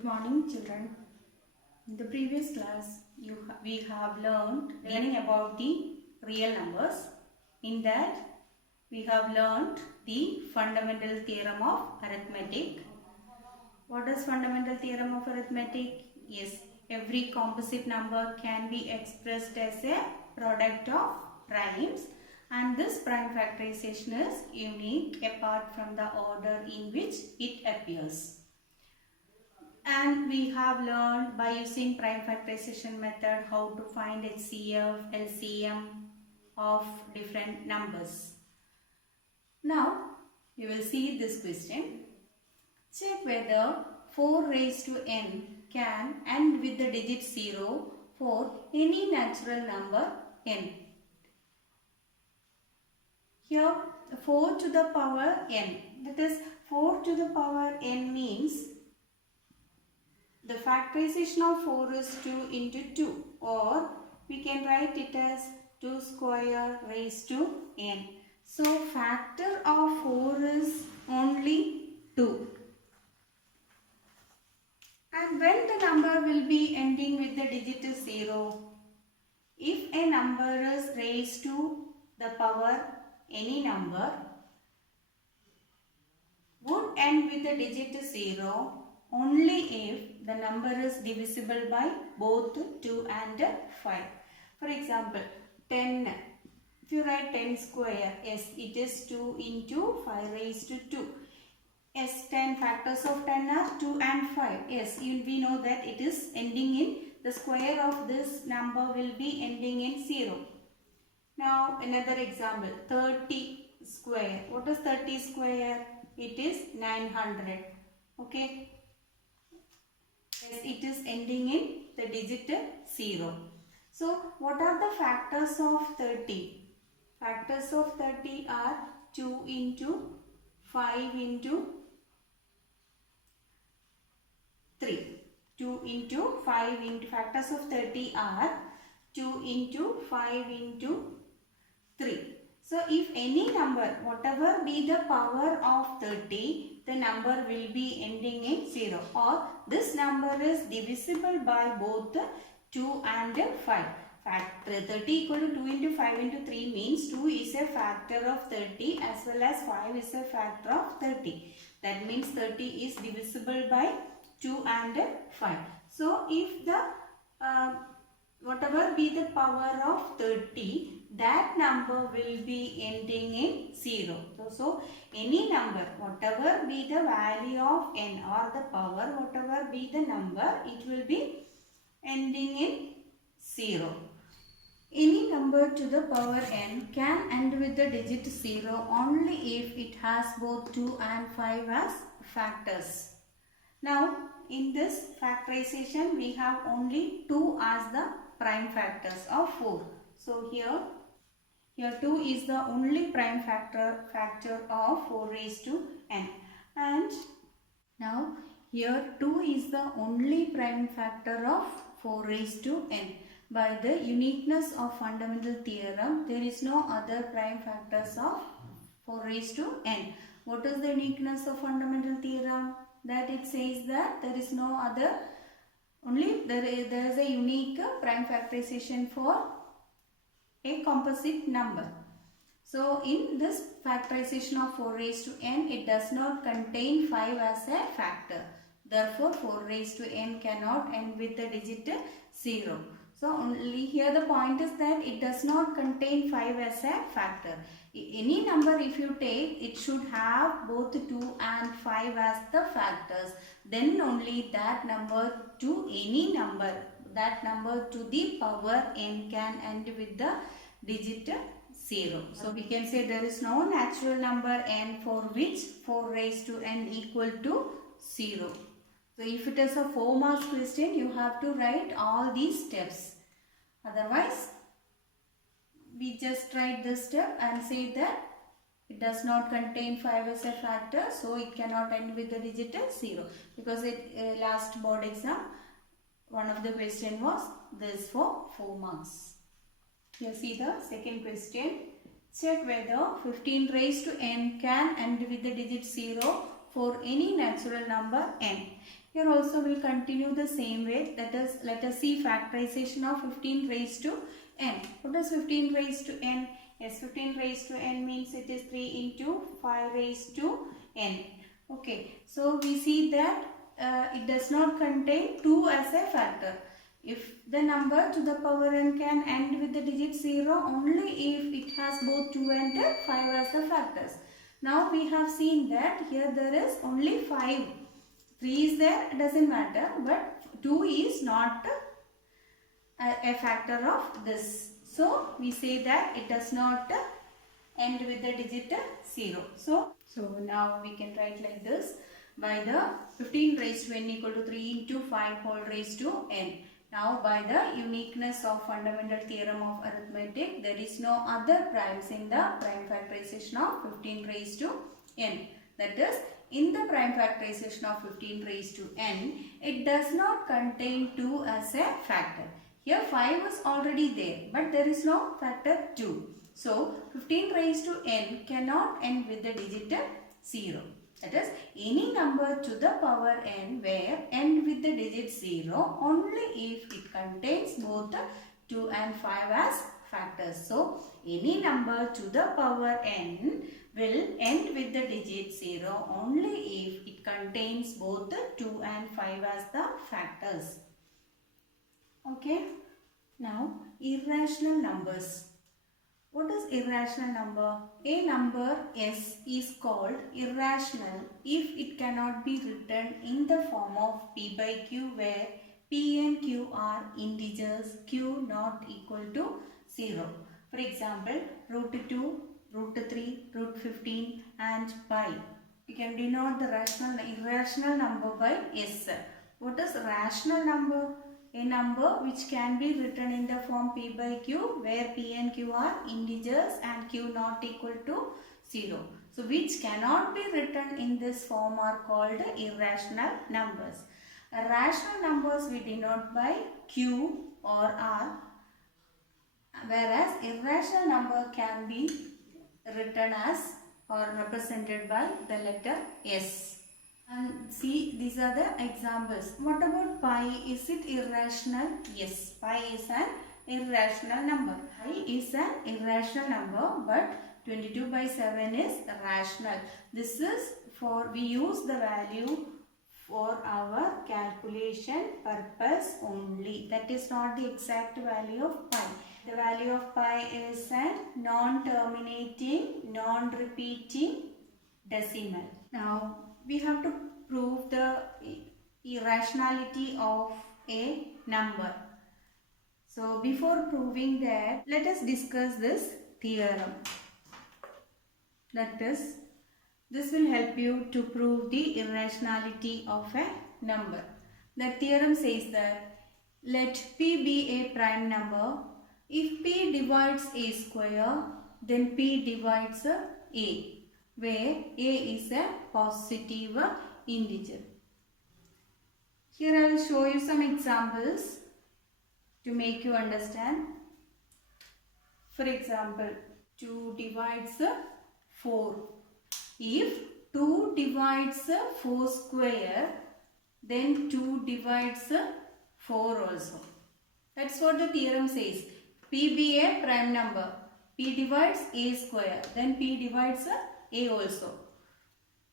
Good morning, children. In the previous class, we have learning about the real numbers. In that, we have learned the fundamental theorem of arithmetic. What is fundamental theorem of arithmetic? Yes, every composite number can be expressed as a product of primes, and this prime factorization is unique apart from the order in which it appears. And we have learned by using prime factorization method how to find HCF, LCM of different numbers. Now we will see this question. Check whether 4 raised to n can end with the digit 0 for any natural number n. Here 4 to the power n, that is 4 to the power n means the factorization of 4 is 2 into 2, or we can write it as 2 square raised to n. So factor of 4 is only 2. And when the number will be ending with the digit 0? If a number is raised to the power any number, would end with the digit 0 only if the number is divisible by both 2 and 5. For example, 10. If you write 10 square, yes, it is 2 into 5 raised to 2. Yes, 10 factors of 10 are 2 and 5. Yes, we know that it is ending in, the square of this number will be ending in 0. Now, another example, 30 square. What is 30 square? It is 900. Okay. Yes, it is ending in the digit 0. So, what are the factors of 30? Factors of 30 are 2 into 5 into 3. 2 into 5 into, factors of 30 are 2 into 5 into 3. So, if any number, whatever be the power of 30, the number will be ending in 0, or this number is divisible by both 2 and 5. Factor 30 equal to 2 into 5 into 3 means 2 is a factor of 30 as well as 5 is a factor of 30. That means 30 is divisible by 2 and 5. So, if the whatever be the power of 30, that number will be ending in 0. So, any number, whatever be the value of n or the power, whatever be the number, it will be ending in 0. Any number to the power n can end with the digit 0 only if it has both 2 and 5 as factors. Now, in this factorization, we have only 2 as the prime factors of 4. So, here 2 is the only prime factor of 4 raised to n. And now, here 2 is the only prime factor of 4 raised to n. By the uniqueness of fundamental theorem, there is no other prime factors of 4 raised to n. What is the uniqueness of fundamental theorem? That it says that there is no other, only there is a unique prime factorization for a composite number. So, in this factorization of 4 raised to n, it does not contain 5 as a factor. Therefore, 4 raised to n cannot end with the digit 0. So, only here the point is that it does not contain 5 as a factor. Any number if you take, it should have both 2 and 5 as the factors. Then only that number to any number, that number to the power n can end with the digit 0. So, we can say there is no natural number n for which 4 raised to n equal to 0. So, if it is a 4 marks question, you have to write all these steps. Otherwise, we just write this step and say that it does not contain 5 as a factor, so it cannot end with the digit 0. Because last board exam, one of the question was this for 4 marks. Here see the second question. Check whether 15 raised to n can end with the digit 0 for any natural number n. Here also we'll continue the same way. That is, let us see factorization of 15 raised to n. What is 15 raised to n? Yes, 15 raised to n means it is 3 into 5 raised to n. Okay, so we see that it does not contain 2 as a factor. If the number to the power n can end with the digit 0 only if it has both 2 and 5 as the factors. Now we have seen that here there is only 5. 3 is there, doesn't matter, but 2 is not a factor of this. So we say that it does not end with the digit 0. So now we can write like this: by the 15 raised to n equal to 3 into 5 whole raised to n. Now by the uniqueness of fundamental theorem of arithmetic, there is no other primes in the prime factorization of 15 raised to n. That is, in the prime factorization of 15 raised to n, it does not contain 2 as a factor. Here 5 is already there, but there is no factor 2. So 15 raised to n cannot end with the digit 0. That is, any number to the power n where end with the digit 0 only if it contains both 2 and 5 as factors. So any number to the power n will end with the digit 0 only if it contains both 2 and 5 as the factors. Okay. Now irrational numbers. What is irrational number? A number S is called irrational if it cannot be written in the form of P by Q, where P and Q are integers, Q not equal to 0. For example, root 2, root 3, root 15 and pi. You can denote the irrational number by S. What is rational number? A number which can be written in the form P by Q, where P and Q are integers and Q not equal to 0. So which cannot be written in this form are called irrational numbers. Rational numbers we denote by Q or R, whereas irrational number can be written as or represented by the letter S. And see, these are the examples. What about pi? Is it irrational? Yes, pi is an irrational number. Pi is an irrational number, but 22 by 7 is rational. This is for, we use the value for our calculation purpose only. That is not the exact value of pi. The value of pi is a non-terminating, non-repeating decimal. Now we have to prove the irrationality of a number. So before proving that, let us discuss this theorem. That is, this will help you to prove the irrationality of a number. The theorem says that let P be a prime number if P divides a square, then P divides a, where a is a positive integer. Here I will show you some examples to make you understand. For example, 2 divides 4. If 2 divides 4 square, then 2 divides 4 also. That's what the theorem says. P be a prime number. P divides a square, then P divides a also.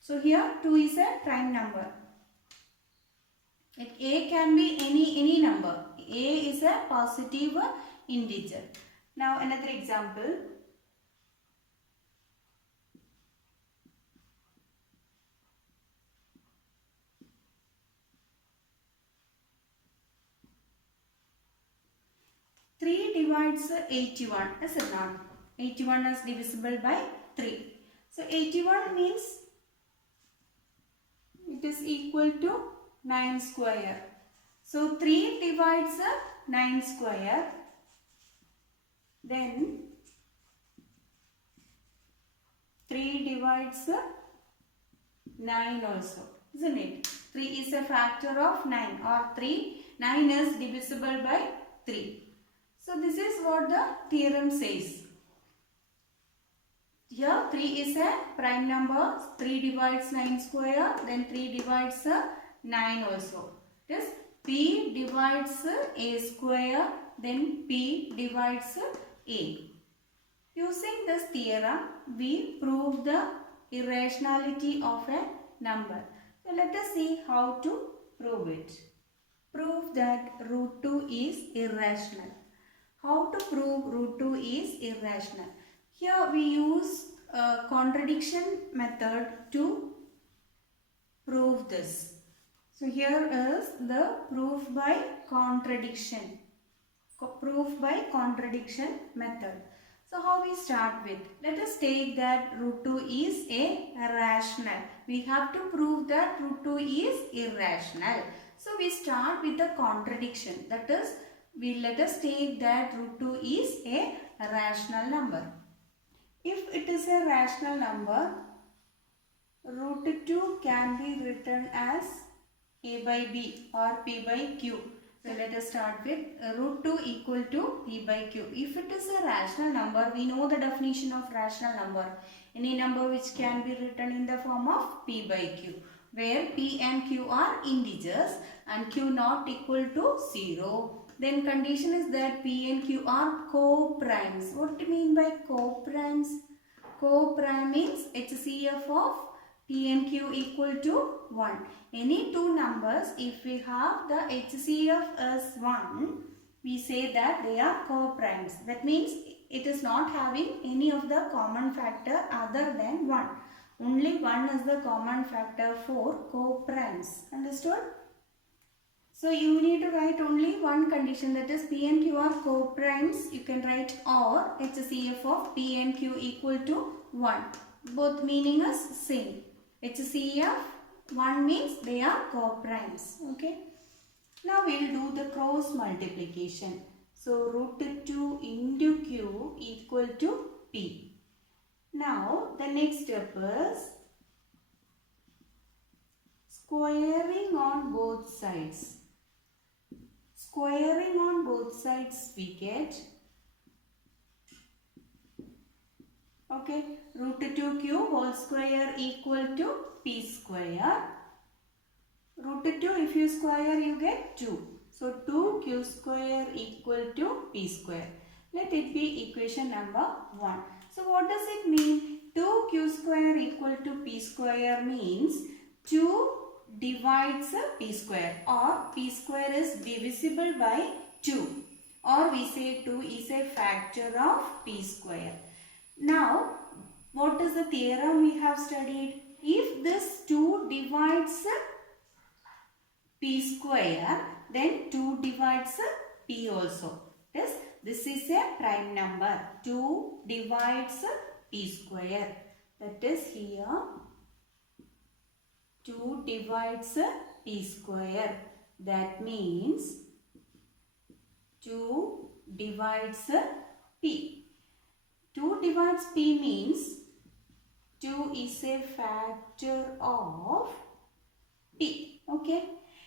So here 2 is a prime number. A can be any number. A is a positive integer. Now another example. Divides 81, is it not? 81 is divisible by 3. So 81 means it is equal to 9 square. So 3 divides 9 square. Then 3 divides 9 also, isn't it? 3 is a factor of 9, or 9 is divisible by 3. So this is what the theorem says. Here 3 is a prime number. 3 divides 9 square, then 3 divides 9 also. This P divides A square, then P divides A. Using this theorem, we prove the irrationality of a number. So let us see how to prove it. Prove that root 2 is irrational. How to prove root 2 is irrational? Here we use a contradiction method to prove this. So here is the proof by contradiction. Proof by contradiction method. So how we start with? Let us take that root 2 is a rational. We have to prove that root 2 is irrational. So we start with the contradiction. That is, let us take that root 2 is a rational number. If it is a rational number, root 2 can be written as a by b or p by q. So let us start with root 2 equal to p by q. If it is a rational number, we know the definition of rational number. Any number which can be written in the form of p by q, where p and q are integers and q not equal to 0. Then condition is that p and q are co-primes. What do you mean by co-primes? Co-prime means HCF of P and Q equal to 1. Any two numbers, if we have the HCF as 1, we say that they are co-primes. That means it is not having any of the common factor other than 1. Only 1 is the common factor for co-primes. Understood? So you need to write only one condition, that is P and Q are co-primes. You can write or HCF of P and Q equal to 1. Both meaning is same. HCF 1 means they are co-primes. Okay. Now we will do the cross multiplication. So root 2 into Q equal to P. Now the next step is squaring on both sides. Squaring on both sides we get, okay, root 2q whole square equal to p square. Root 2 if you square you get 2. So 2q square equal to p square. Let it be equation number 1. So what does it mean? 2q square equal to p square means 2 divides p square, or p square is divisible by 2, or we say 2 is a factor of p square. Now what is the theorem we have studied? If this 2 divides p square, then 2 divides p also. This is a prime number. 2 divides p square. That is here 2 divides p square. That means 2 divides p. 2 divides p means 2 is a factor of p. Okay.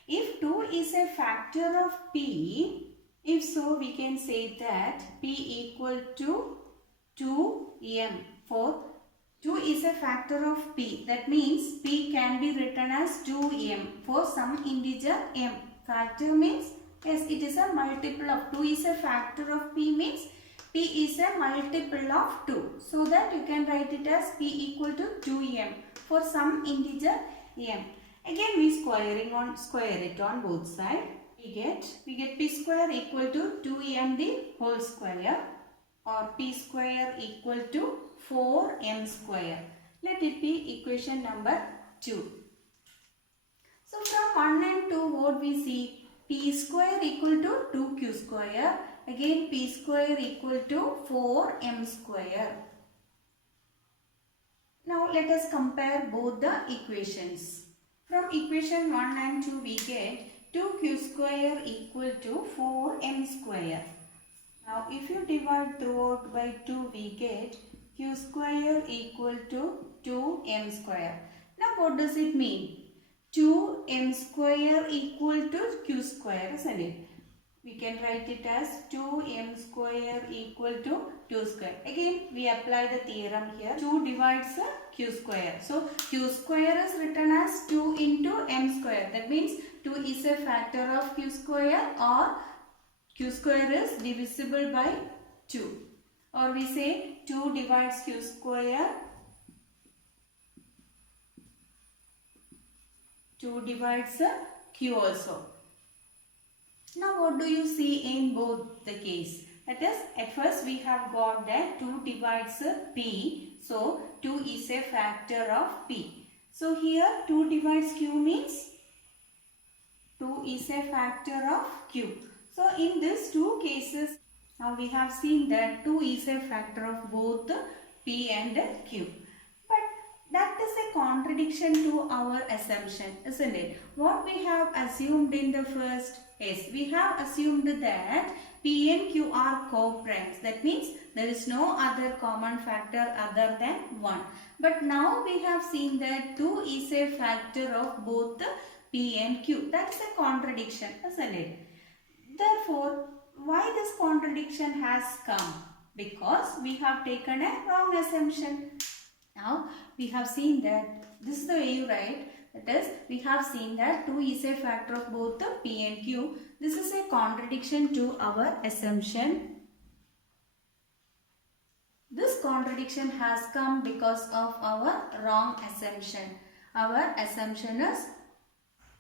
If 2 is a factor of p, if so we can say that p equal to 2m. For 2 is a factor of p. That means p can be written as 2m for some integer m. Factor means, yes, it is a multiple of 2 is a factor of p means p is a multiple of 2. So that you can write it as p equal to 2m for some integer m. Again we square it on both sides. We get p square equal to 2m the whole square, or p square equal to 4m square. Let it be equation number 2. So from 1 and 2 what we see? P square equal to 2q square. Again p square equal to 4m square. Now let us compare both the equations. From equation 1 and 2 we get 2q square equal to 4m square. Now if you divide throughout by 2 we get q square equal to 2m square. Now what does it mean? 2m square equal to q square, isn't it? We can write it as 2m square equal to 2 square. Again, we apply the theorem here. 2 divides q square. So, q square is written as 2 into m square. That means 2 is a factor of q square, or q square is divisible by 2. Or we say 2 divides q square. 2 divides q also. Now what do you see in both the case? That is, at first we have got that 2 divides p. So 2 is a factor of p. So here 2 divides q means 2 is a factor of q. So in these two cases, now we have seen that 2 is a factor of both p and q. That is a contradiction to our assumption, isn't it? What we have assumed in the first is, we have assumed that P and Q are co-primes. That means there is no other common factor other than 1. But now we have seen that 2 is a factor of both P and Q. That is a contradiction, isn't it? Therefore, why this contradiction has come? Because we have taken a wrong assumption. Now, we have seen that this is the way you write. That is, we have seen that 2 is a factor of both the P and Q. This is a contradiction to our assumption. This contradiction has come because of our wrong assumption. Our assumption is,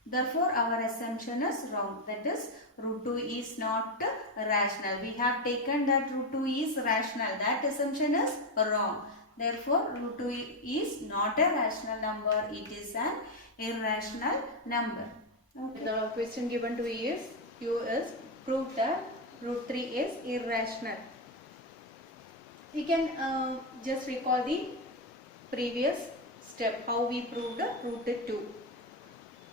therefore our assumption is wrong. That is, root 2 is not rational. We have taken that root 2 is rational. That assumption is wrong. Therefore, root 2 is not a rational number. It is an irrational number. Okay. The question given to you is prove that root 3 is irrational. We can just recall the previous step, how we proved root 2.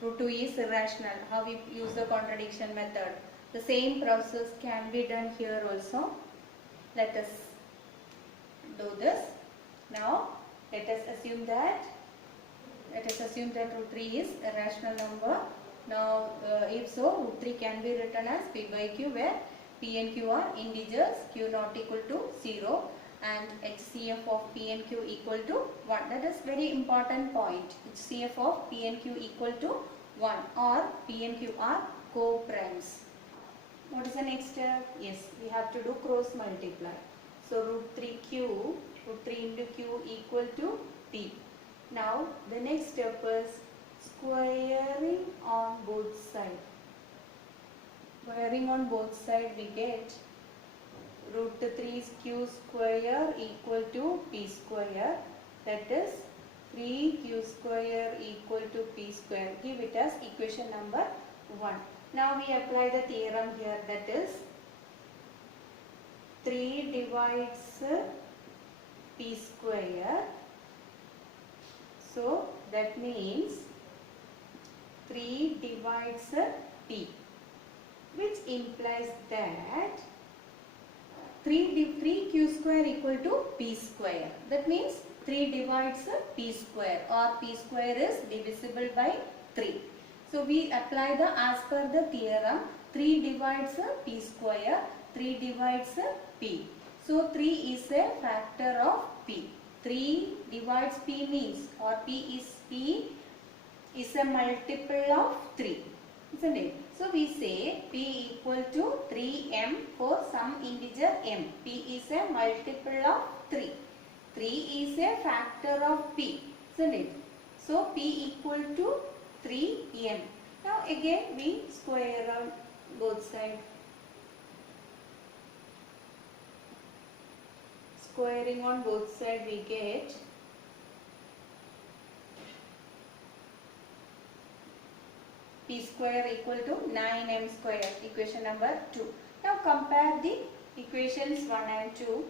Root 2 is irrational, how we use the contradiction method. The same process can be done here also. Let us do this. Now, let us assume that root 3 is a rational number. Now, if so, root 3 can be written as p by q, where p and q are integers, q not equal to 0, and HCF of p and q equal to 1. That is very important point. HCF of p and q equal to 1, or p and q are co-primes. What is the next step? Yes, we have to do cross multiply. So, root 3q, root 3 into q equal to p. Now, the next step is squaring on both sides. Squaring on both sides, we get root 3 q square equal to p square. That is 3q square equal to p square. Give it as equation number 1. Now, we apply the theorem here. That is 3 divides p square. So, that means 3 divides p, which implies that 3q square equal to p square. That means 3 divides p square, or p square is divisible by 3. So, we apply the as per the theorem, 3 divides p square, 3 divides p. So, 3 is a factor of p. 3 divides p means, or p is a multiple of 3, isn't it? So, we say p equal to 3m for some integer m. P is a multiple of 3. 3 is a factor of p, isn't it? So, p equal to 3m. Now, again we square on both sides. Squaring on both sides, we get p square equal to 9m square, equation number 2. Now compare the equations 1 and 2.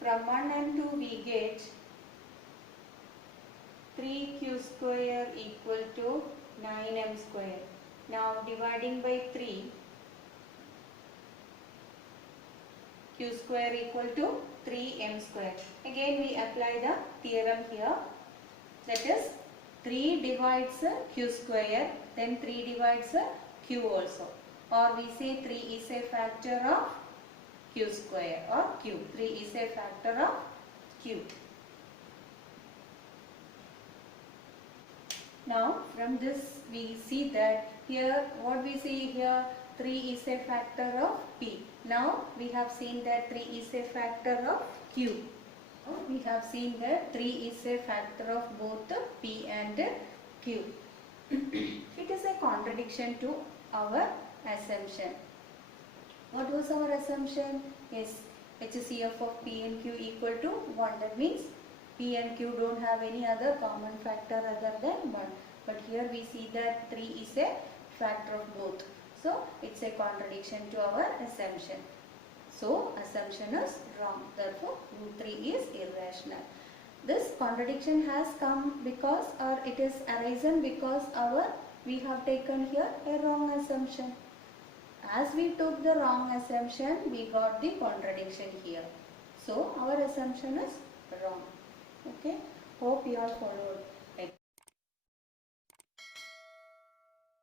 From 1 and 2 we get 3q square equal to 9m square. Now dividing by 3, q square equal to 3m square. Again we apply the theorem here. That is 3 divides q square, then 3 divides q also. Or we say 3 is a factor of q square or q. 3 is a factor of q. Now from this we see that here what we see here 3 is a factor of p. Now we have seen that 3 is a factor of q. We have seen that 3 is a factor of both p and q. It is a contradiction to our assumption. What was our assumption? Yes, HCF of p and q equal to 1. That means p and q don't have any other common factor other than 1. But here we see that 3 is a factor of both. So it's a contradiction to our assumption. So assumption is wrong. Therefore root 3 is irrational. This contradiction has come because, or it is arisen because we have taken here a wrong assumption. As we took the wrong assumption, we got the contradiction here. So our assumption is wrong. Okay. Hope you all followed.